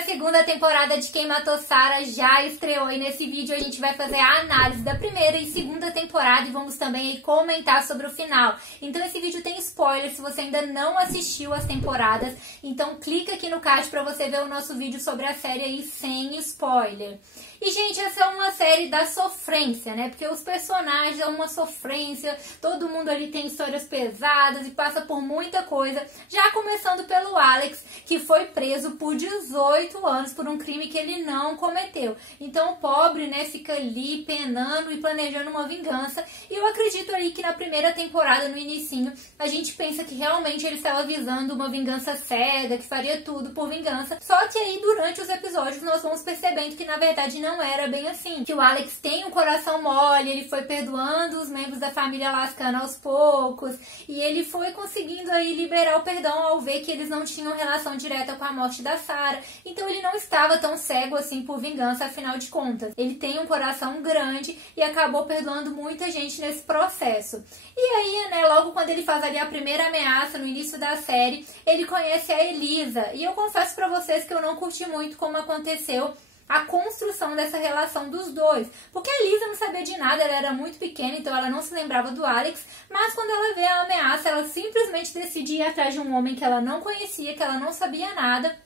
a segunda temporada de Quem Matou Sarah já estreou e nesse vídeo a gente vai fazer a análise da primeira e segunda temporada e vamos também comentar sobre o final. Então esse vídeo tem spoiler se você ainda não assistiu as temporadas, então clica aqui no card para você ver o nosso vídeo sobre a série aí sem spoiler. E, gente, essa é uma série da sofrência, né? Porque os personagens são uma sofrência, todo mundo ali tem histórias pesadas e passa por muita coisa. Já começando pelo Alex, que foi preso por 18 anos por um crime que ele não cometeu. Então o pobre, né, fica ali penando e planejando uma vingança. E eu acredito ali que na primeira temporada, no inicinho, a gente pensa que realmente ele estava visando uma vingança cega, que faria tudo por vingança. Só que aí, durante os episódios, nós vamos percebendo que, na verdade, não era bem assim. Que o Alex tem um coração mole, ele foi perdoando os membros da família Lascana aos poucos, e ele foi conseguindo aí liberar o perdão ao ver que eles não tinham relação direta com a morte da Sarah. Então ele não estava tão cego assim por vingança, afinal de contas. Ele tem um coração grande e acabou perdoando muita gente nesse processo. E aí, né, logo quando ele faz ali a primeira ameaça no início da série, ele conhece a Elisa. E eu confesso pra vocês que eu não curti muito como aconteceu a construção dessa relação dos dois. Porque a Elisa não sabia de nada, ela era muito pequena, então ela não se lembrava do Alex, mas quando ela vê a ameaça, ela simplesmente decide ir atrás de um homem que ela não conhecia, que ela não sabia nada.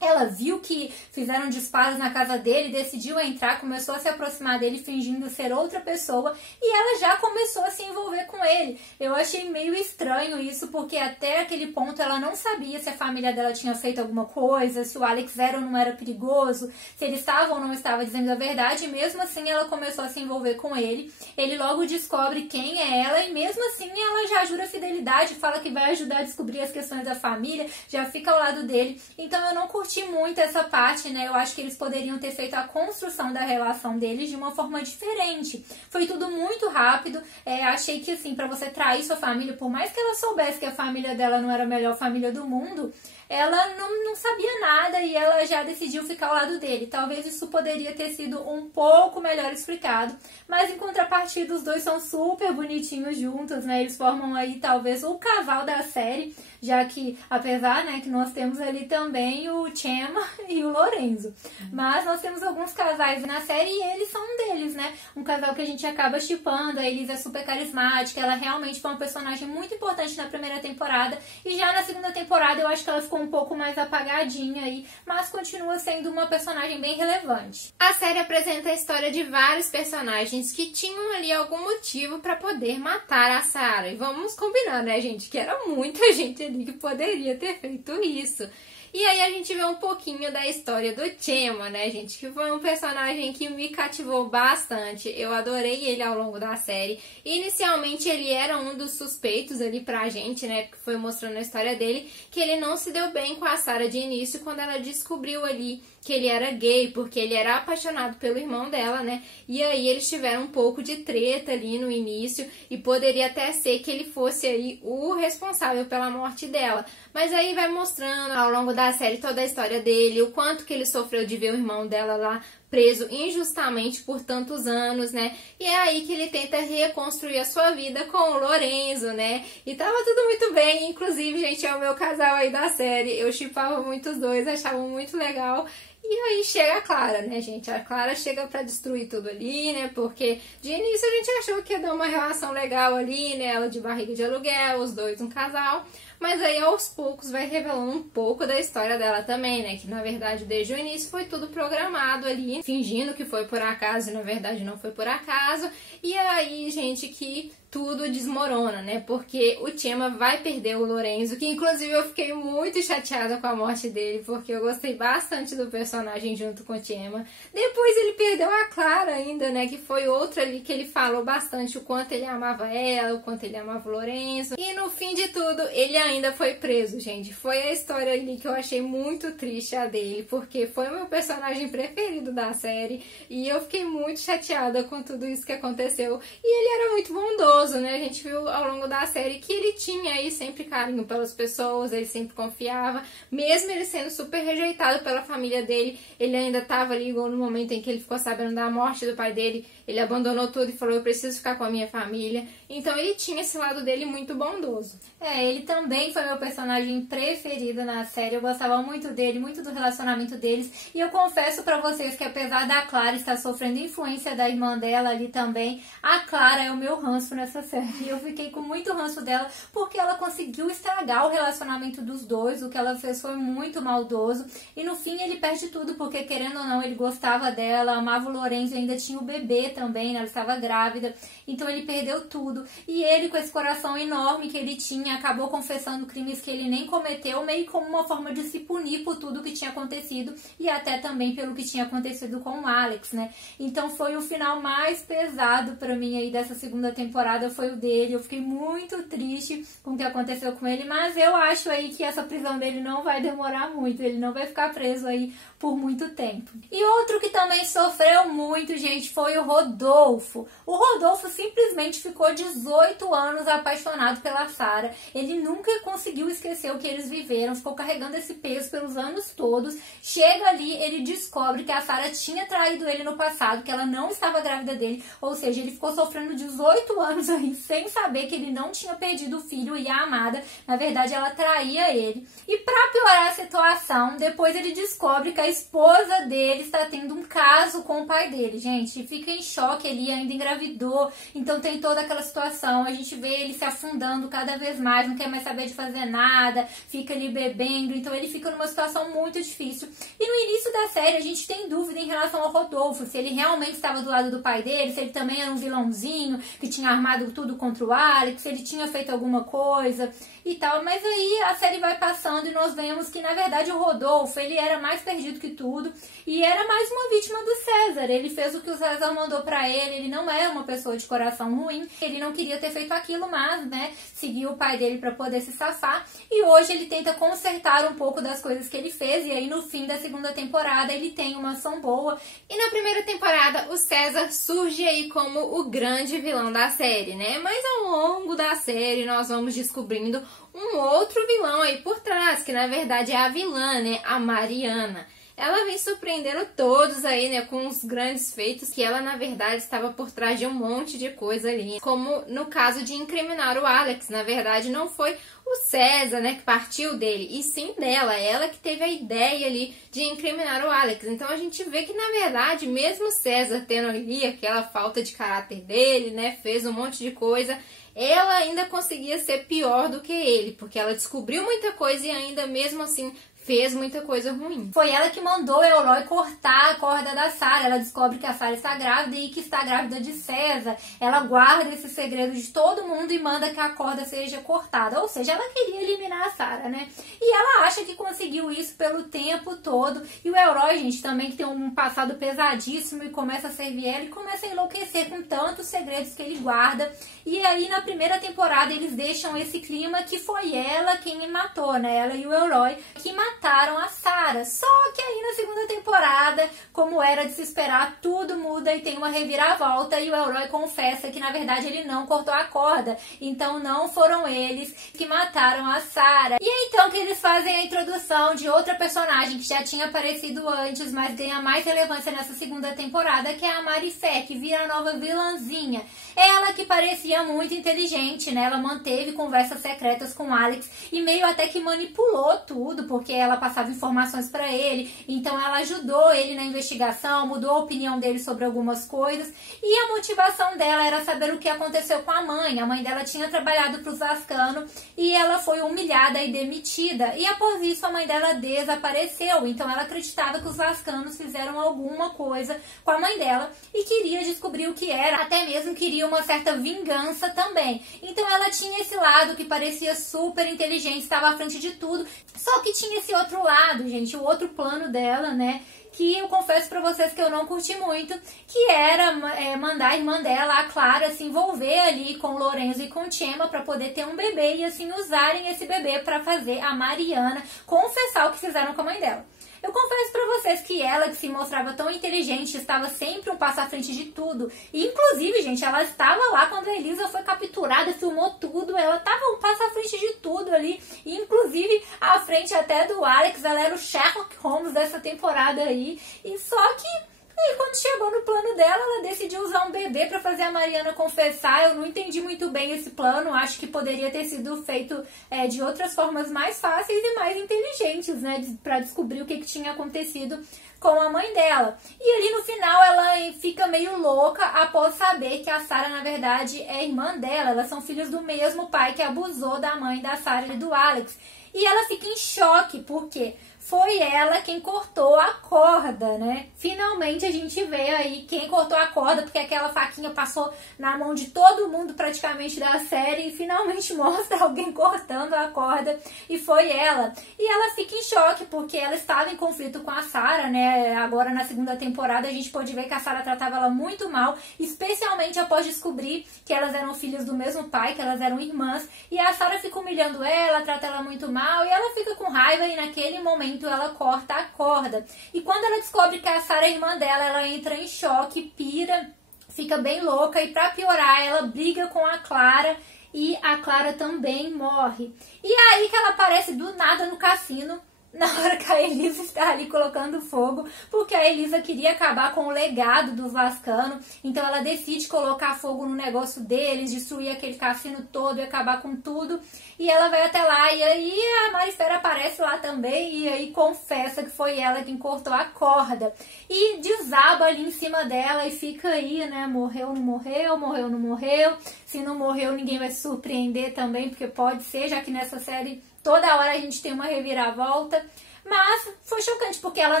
Ela viu que fizeram disparos na casa dele, decidiu entrar, começou a se aproximar dele fingindo ser outra pessoa e ela já começou a se envolver com ele. Eu achei meio estranho isso, porque até aquele ponto ela não sabia se a família dela tinha feito alguma coisa, se o Alex era ou não era perigoso, se ele estava ou não estava dizendo a verdade, e mesmo assim ela começou a se envolver com ele. Ele logo descobre quem é ela e mesmo assim ela já jura fidelidade, fala que vai ajudar a descobrir as questões da família, já fica ao lado dele. Então eu não curti muito essa parte, né? Eu acho que eles poderiam ter feito a construção da relação deles de uma forma diferente. Foi tudo muito rápido. Achei que, assim, pra você trair sua família, por mais que ela soubesse que a família dela não era a melhor família do mundo, ela não sabia nada e ela já decidiu ficar ao lado dele. Talvez isso poderia ter sido um pouco melhor explicado, mas em contrapartida os dois são super bonitinhos juntos, né? Eles formam aí talvez o casal da série, já que, apesar, né, que nós temos ali também o Chema e o Lorenzo. Mas nós temos alguns casais na série e eles são um deles, né? Um casal que a gente acaba shippando, a Elisa é super carismática, ela realmente foi uma personagem muito importante na primeira temporada e já na segunda temporada eu acho que ela ficou um pouco mais apagadinha aí, mas continua sendo uma personagem bem relevante. A série apresenta a história de vários personagens que tinham ali algum motivo para poder matar a Sarah. E vamos combinar, né, gente, que era muita gente ali que poderia ter feito isso. E aí a gente vê um pouquinho da história do Chema, né, gente? Que foi um personagem que me cativou bastante. Eu adorei ele ao longo da série. Inicialmente ele era um dos suspeitos ali pra gente, né? Que foi mostrando a história dele. Que ele não se deu bem com a Sarah de início quando ela descobriu ali que ele era gay, porque ele era apaixonado pelo irmão dela, né? E aí eles tiveram um pouco de treta ali no início e poderia até ser que ele fosse aí o responsável pela morte dela. Mas aí vai mostrando ao longo da série toda a história dele, o quanto que ele sofreu de ver o irmão dela lá preso injustamente por tantos anos, né? E é aí que ele tenta reconstruir a sua vida com o Lorenzo, né? E tava tudo muito bem, inclusive, gente, é o meu casal aí da série. Eu shippava muito os dois, achava muito legal. E aí chega a Clara, né, gente? A Clara chega pra destruir tudo ali, né? Porque de início a gente achou que ia dar uma relação legal ali, né? Ela de barriga de aluguel, os dois um casal. Mas aí aos poucos vai revelando um pouco da história dela também, né? Que na verdade desde o início foi tudo programado ali, fingindo que foi por acaso e na verdade não foi por acaso. E aí, gente, que tudo desmorona, né? Porque o Chema vai perder o Lorenzo, que inclusive eu fiquei muito chateada com a morte dele, porque eu gostei bastante do personagem junto com o Chema. Depois ele perdeu a Clara ainda, né? Que foi outra ali que ele falou bastante o quanto ele amava ela, o quanto ele amava o Lorenzo. E no fim de tudo, ele ainda foi preso, gente. Foi a história ali que eu achei muito triste a dele, porque foi o meu personagem preferido da série e eu fiquei muito chateada com tudo isso que aconteceu. E ele era muito bondoso, bondoso, né? A gente viu ao longo da série que ele tinha aí sempre carinho pelas pessoas, ele sempre confiava, mesmo ele sendo super rejeitado pela família dele, ele ainda tava ali, igual no momento em que ele ficou sabendo da morte do pai dele, ele abandonou tudo e falou, eu preciso ficar com a minha família. Então ele tinha esse lado dele muito bondoso. Ele também foi meu personagem preferido na série, eu gostava muito dele, muito do relacionamento deles, e eu confesso pra vocês que apesar da Clara estar sofrendo influência da irmã dela ali também, a Clara é o meu ranço nessa série. Eu fiquei com muito ranço dela, porque ela conseguiu estragar o relacionamento dos dois, o que ela fez foi muito maldoso, e no fim ele perde tudo, porque querendo ou não, ele gostava dela, amava o Lorenzo, ainda tinha o bebê também, né? Ela estava grávida, então ele perdeu tudo, e ele com esse coração enorme que ele tinha, acabou confessando crimes que ele nem cometeu, meio como uma forma de se punir por tudo que tinha acontecido, e até também pelo que tinha acontecido com o Alex, né? Então foi o final mais pesado pra mim aí dessa segunda temporada, foi o dele. Eu fiquei muito triste com o que aconteceu com ele, mas eu acho aí que essa prisão dele não vai demorar muito, ele não vai ficar preso aí por muito tempo. E outro que também sofreu muito, gente, foi o Rodolfo. O Rodolfo simplesmente ficou 18 anos apaixonado pela Sarah. Ele nunca conseguiu esquecer o que eles viveram, ficou carregando esse peso pelos anos todos. Chega ali, ele descobre que a Sarah tinha traído ele no passado, que ela não estava grávida dele, ou seja, ele ficou sofrendo 18 anos aí, sem saber que ele não tinha perdido o filho e a amada. Na verdade, ela traía ele. E pra piorar a situação, depois ele descobre que a esposa dele está tendo um caso com o pai dele, gente. Fica em choque, ele ainda engravidou, então tem toda aquela situação, a gente vê ele se afundando cada vez mais, não quer mais saber de fazer nada, fica ali bebendo, então ele fica numa situação muito difícil. E no início da série a gente tem dúvida em relação ao Rodolfo, se ele realmente estava do lado do pai dele, se ele também era um vilãozinho que tinha armado tudo contra o Alex, se ele tinha feito alguma coisa e tal, mas aí a série vai passando e nós vemos que na verdade o Rodolfo, ele era mais perdido que tudo e era mais uma vítima do César. Ele fez o que o César mandou pra ele não é uma pessoa de coração ruim, ele não queria ter feito aquilo, mas, né, seguiu o pai dele pra poder se safar, e hoje ele tenta consertar um pouco das coisas que ele fez, e aí no fim da segunda temporada ele tem uma ação boa. E na primeira temporada o César surge aí como o grande vilão da série, né, mas ao longo da série nós vamos descobrindo um outro vilão aí por trás, que na verdade é a vilã, né, a Mariana. Ela vem surpreendendo todos aí, né, com os grandes feitos, que ela, na verdade, estava por trás de um monte de coisa ali. Como no caso de incriminar o Alex, na verdade, não foi o César, né, que partiu dele, e sim dela, ela que teve a ideia ali de incriminar o Alex. Então a gente vê que, na verdade, mesmo o César tendo ali aquela falta de caráter dele, né, fez um monte de coisa, ela ainda conseguia ser pior do que ele, porque ela descobriu muita coisa e ainda mesmo assim fez muita coisa ruim. Foi ela que mandou o Elroy cortar a corda da Sarah. Ela descobre que a Sarah está grávida e que está grávida de César. Ela guarda esse segredo de todo mundo e manda que a corda seja cortada. Ou seja, ela queria eliminar a Sarah, né? E ela acha que conseguiu isso pelo tempo todo. E o Elroy, gente, também que tem um passado pesadíssimo e começa a servir ela e começa a enlouquecer com tantos segredos que ele guarda. E aí, na primeira temporada, eles deixam esse clima que foi ela quem matou, né? Ela e o Elroy, que mataram a Sarah. Só que aí na segunda temporada, como era de se esperar, tudo muda e tem uma reviravolta e o Elroy confessa que na verdade ele não cortou a corda. Então não foram eles que mataram a Sarah. E é então que eles fazem a introdução de outra personagem que já tinha aparecido antes, mas ganha mais relevância nessa segunda temporada, que é a Marifé, que vira a nova vilãzinha. Ela que parecia muito inteligente, né? Ela manteve conversas secretas com Alex e meio até que manipulou tudo, porque ela passava informações pra ele, então ela ajudou ele na investigação, mudou a opinião dele sobre algumas coisas, e a motivação dela era saber o que aconteceu com a mãe. A mãe dela tinha trabalhado pro Zascano e ela foi humilhada e demitida, e após isso a mãe dela desapareceu, então ela acreditava que os Zascanos fizeram alguma coisa com a mãe dela e queria descobrir o que era, até mesmo queria uma certa vingança também. Então ela tinha esse lado que parecia super inteligente, estava à frente de tudo, só que tinha esse outro lado, gente, o outro plano dela, né, que eu confesso pra vocês que eu não curti muito, que era mandar a irmã dela, a Clara, se envolver ali com o Lorenzo e com o Chema pra poder ter um bebê e assim usarem esse bebê pra fazer a Mariana confessar o que fizeram com a mãe dela. Eu confesso pra vocês que ela, que se mostrava tão inteligente, estava sempre um passo à frente de tudo. E, inclusive, gente, ela estava lá quando a Elisa foi capturada, filmou tudo, ela estava um passo à frente de tudo ali. E, inclusive, à frente até do Alex, ela era o Sherlock Holmes dessa temporada aí. E só que... E quando chegou no plano dela, ela decidiu usar um bebê pra fazer a Mariana confessar. Eu não entendi muito bem esse plano. Acho que poderia ter sido feito de outras formas mais fáceis e mais inteligentes, né? Pra descobrir o que tinha acontecido com a mãe dela. E ali no final ela fica meio louca após saber que a Sarah, na verdade, é irmã dela. Elas são filhos do mesmo pai que abusou da mãe da Sarah e do Alex. E ela fica em choque, porque foi ela quem cortou a corda, né? Finalmente a gente vê aí quem cortou a corda, porque aquela faquinha passou na mão de todo mundo praticamente da série e finalmente mostra alguém cortando a corda e foi ela. E ela fica em choque porque ela estava em conflito com a Sarah, né? Agora na segunda temporada a gente pode ver que a Sarah tratava ela muito mal, especialmente após descobrir que elas eram filhas do mesmo pai, que elas eram irmãs, e a Sarah fica humilhando ela, trata ela muito mal e ela fica com raiva e naquele momento ela corta a corda. E quando ela descobre que a Sarah é irmã dela, ela entra em choque, pira, fica bem louca e pra piorar, ela briga com a Clara e a Clara também morre. E é aí que ela aparece do nada no cassino, na hora que a Elisa está ali colocando fogo, porque a Elisa queria acabar com o legado dos Lascano, então ela decide colocar fogo no negócio deles, destruir aquele cassino todo e acabar com tudo, e ela vai até lá, e aí a Marifera aparece lá também, e aí confessa que foi ela quem cortou a corda, e desaba ali em cima dela, e fica aí, né, morreu, não morreu, morreu, não morreu, se não morreu ninguém vai se surpreender também, porque pode ser, já que nessa série toda hora a gente tem uma reviravolta. Mas foi chocante, porque ela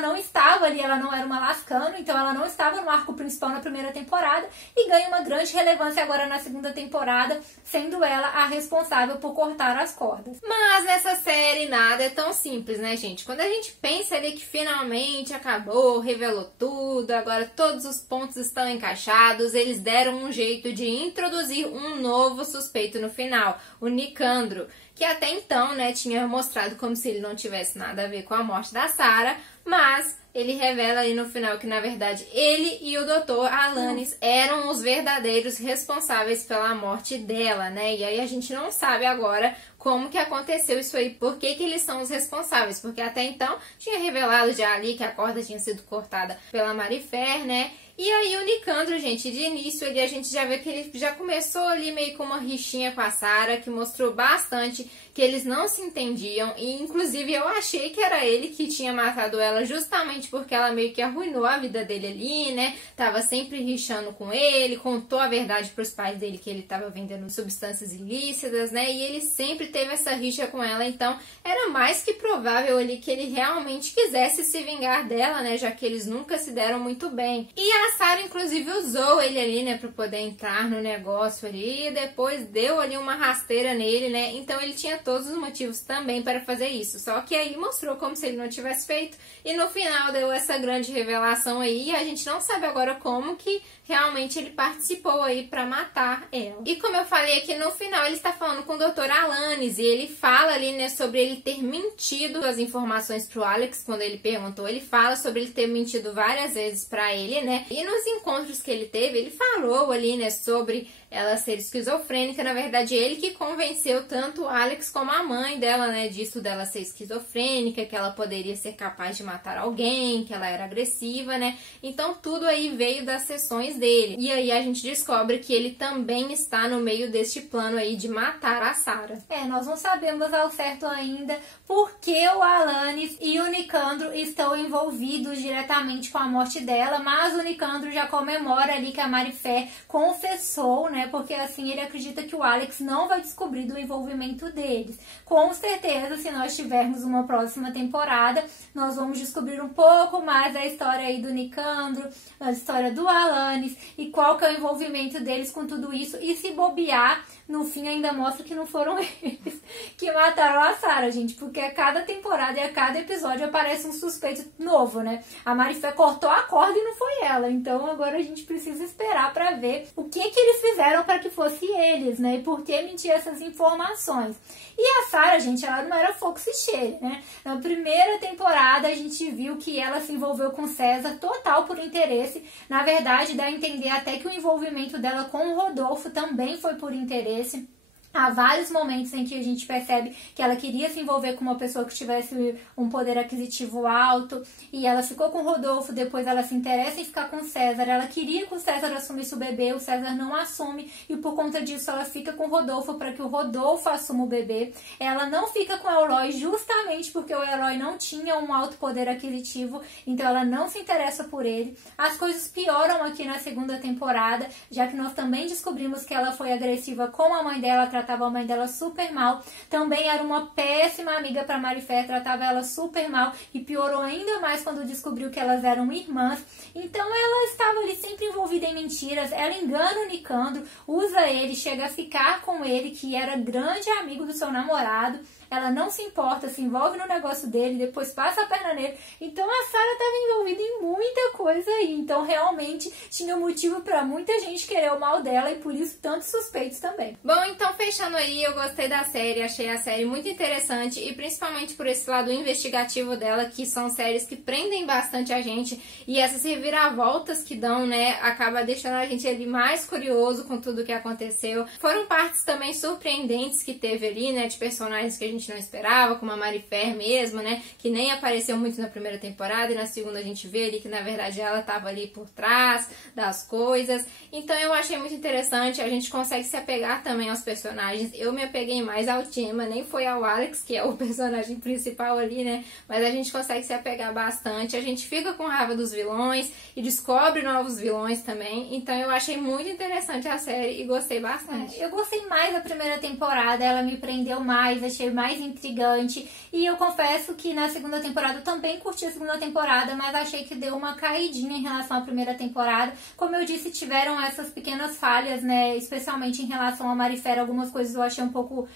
não estava ali, ela não era uma Lascano, então ela não estava no arco principal na primeira temporada e ganha uma grande relevância agora na segunda temporada, sendo ela a responsável por cortar as cordas. Mas nessa série nada é tão simples, né, gente? Quando a gente pensa ali que finalmente acabou, revelou tudo, agora todos os pontos estão encaixados, eles deram um jeito de introduzir um novo suspeito no final, o Nicandro, que até então, né, tinha mostrado como se ele não tivesse nada a ver com a morte da Sarah, mas ele revela ali no final que, na verdade, ele e o Dr. Alanis eram os verdadeiros responsáveis pela morte dela, né? E aí a gente não sabe agora como que aconteceu isso aí, por que que eles são os responsáveis, porque até então tinha revelado já ali que a corda tinha sido cortada pela Marifer, né? E aí o Nicandro, gente, de início ali a gente já vê que ele já começou ali meio com uma rixinha com a Sarah, que mostrou bastante que eles não se entendiam, e inclusive eu achei que era ele que tinha matado ela justamente porque ela meio que arruinou a vida dele ali, né? Tava sempre rixando com ele, contou a verdade pros pais dele que ele tava vendendo substâncias ilícitas, né? E ele sempre teve essa rixa com ela, então era mais que provável ali que ele realmente quisesse se vingar dela, né? Já que eles nunca se deram muito bem. E a Sarah, inclusive, usou ele ali, né, pra poder entrar no negócio ali, e depois deu ali uma rasteira nele, né? Então ele tinha todos os motivos também para fazer isso, só que aí mostrou como se ele não tivesse feito, e no final deu essa grande revelação aí, e a gente não sabe agora como que realmente ele participou aí pra matar ela. E como eu falei aqui no final, ele está falando com o Dr. Alanis, e ele fala ali, né, sobre ele ter mentido as informações pro Alex, quando ele perguntou, ele fala sobre ele ter mentido várias vezes pra ele, né, e nos encontros que ele teve, ele falou ali, né, sobre ela ser esquizofrênica. Na verdade, ele que convenceu tanto o Alex como a mãe dela, né, disso dela ser esquizofrênica, que ela poderia ser capaz de matar alguém, que ela era agressiva, né, então tudo aí veio das sessões dele. E aí a gente descobre que ele também está no meio deste plano aí de matar a Sarah. Nós não sabemos ao certo ainda porque o Alanis e o Nicandro estão envolvidos diretamente com a morte dela, mas o Nicandro já comemora ali que a Marifer confessou, né, porque assim ele acredita que o Alex não vai descobrir do envolvimento deles. Com certeza, se nós tivermos uma próxima temporada, nós vamos descobrir um pouco mais da história aí do Nicandro, da história do Alanis e qual que é o envolvimento deles com tudo isso, e se bobear, no fim ainda mostra que não foram eles que mataram a Sarah, gente, porque a cada temporada e a cada episódio aparece um suspeito novo, né? A Marifer cortou a corda e não foi ela, então agora a gente precisa esperar pra ver o que eles fizeram para que fosse eles, né? E por que mentir essas informações. E a Sarah, gente, ela não era fogo se cheire, né? Na primeira temporada a gente viu que ela se envolveu com César total por interesse. Na verdade, dá a entender até que o envolvimento dela com o Rodolfo também foi por interesse. Há vários momentos em que a gente percebe que ela queria se envolver com uma pessoa que tivesse um poder aquisitivo alto, e ela ficou com o Rodolfo, depois ela se interessa em ficar com o César. Ela queria que o César assumisse o bebê, o César não assume, e por conta disso ela fica com o Rodolfo para que o Rodolfo assuma o bebê. Ela não fica com o Eloy justamente porque o Eloy não tinha um alto poder aquisitivo, então ela não se interessa por ele. As coisas pioram aqui na segunda temporada, já que nós também descobrimos que ela foi agressiva com a mãe dela, tratava a mãe dela super mal, também era uma péssima amiga para Marifer, tratava ela super mal, e piorou ainda mais quando descobriu que elas eram irmãs. Então ela estava ali sempre envolvida em mentiras, ela engana o Nicandro, usa ele, chega a ficar com ele, que era grande amigo do seu namorado. Ela não se importa, se envolve no negócio dele, depois passa a perna nele. Então a Sarah estava envolvida em muita coisa aí. Então realmente tinha motivo para muita gente querer o mal dela, e por isso tantos suspeitos também. Bom, então fechando aí, eu gostei da série, achei a série muito interessante, e principalmente por esse lado investigativo dela, que são séries que prendem bastante a gente, e essas reviravoltas que dão, né, acaba deixando a gente ali mais curioso com tudo que aconteceu. Foram partes também surpreendentes que teve ali, né, de personagens que a gente não esperava, como a Marifer mesmo, né, que nem apareceu muito na primeira temporada, e na segunda a gente vê ali que na verdade ela estava ali por trás das coisas. Então eu achei muito interessante, a gente consegue se apegar também aos personagens. Eu me apeguei mais ao Chema, nem foi ao Alex, que é o personagem principal ali, né, mas a gente consegue se apegar bastante, a gente fica com raiva dos vilões e descobre novos vilões também. Então eu achei muito interessante a série e gostei bastante. Eu gostei mais da primeira temporada, ela me prendeu mais, achei mais intrigante, e eu confesso que na segunda temporada eu também curti a segunda temporada, mas achei que deu uma caidinha em relação à primeira temporada. Como eu disse, tiveram essas pequenas falhas, né, especialmente em relação a Marifer. Algumas coisas eu achei um pouco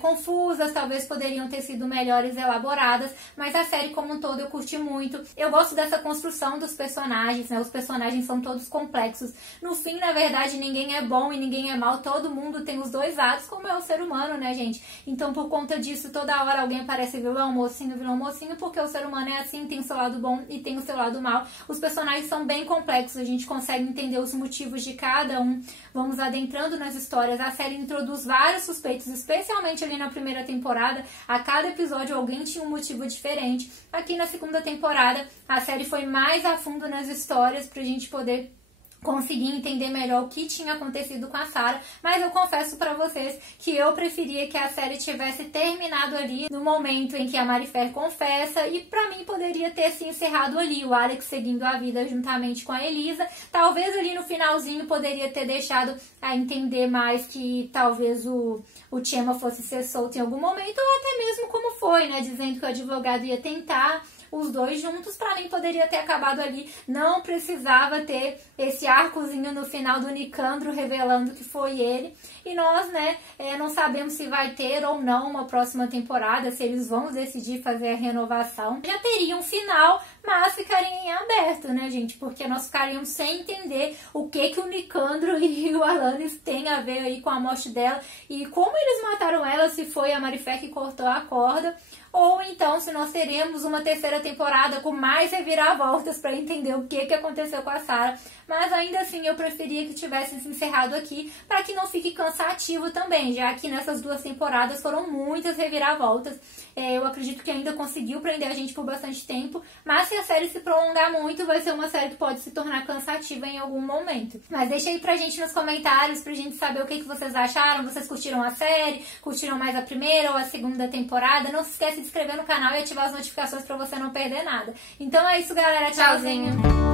confusas, talvez poderiam ter sido melhores elaboradas, mas a série como um todo eu curti muito. Eu gosto dessa construção dos personagens, né, os personagens são todos complexos. No fim, na verdade, ninguém é bom e ninguém é mal, todo mundo tem os dois lados, como é o ser humano, né, gente? Então, por conta disso, toda hora alguém aparece vilão, mocinho, porque o ser humano é assim, tem o seu lado bom e tem o seu lado mal. Os personagens são bem complexos, a gente consegue entender os motivos de cada um. Vamos adentrando nas histórias. A série introduz vários suspeitos, especialmente ali na primeira temporada. A cada episódio alguém tinha um motivo diferente. Aqui na segunda temporada, a série foi mais a fundo nas histórias pra gente poder consegui entender melhor o que tinha acontecido com a Sarah, mas eu confesso pra vocês que eu preferia que a série tivesse terminado ali no momento em que a Marifer confessa, e pra mim poderia ter se encerrado ali, o Alex seguindo a vida juntamente com a Elisa. Talvez ali no finalzinho poderia ter deixado a entender mais que talvez o Chema fosse ser solto em algum momento, ou até mesmo como foi, né, dizendo que o advogado ia tentar os dois juntos. Pra mim poderia ter acabado ali, não precisava ter esse arcozinho no final do Nicandro revelando que foi ele. E nós, né, não sabemos se vai ter ou não uma próxima temporada, se eles vão decidir fazer a renovação. Já teria um final, mas ficaria em aberto, né, gente? Porque nós ficaríamos sem entender o que o Nicandro e o Alanis têm a ver aí com a morte dela, e como eles mataram ela, se foi a Marifer que cortou a corda, ou então se nós teremos uma terceira temporada com mais reviravoltas para entender o que aconteceu com a Sarah. Mas ainda assim eu preferia que tivesse se encerrado aqui, para que não fique cansativo também, já que nessas duas temporadas foram muitas reviravoltas. Eu acredito que ainda conseguiu prender a gente por bastante tempo, mas se a série se prolongar muito, vai ser uma série que pode se tornar cansativa em algum momento. Mas deixa aí pra gente nos comentários, pra gente saber o que vocês acharam. Vocês curtiram a série? Curtiram mais a primeira ou a segunda temporada? Não se esquece de se inscrever no canal e ativar as notificações pra você não perder nada. Então é isso, galera. Tchauzinho!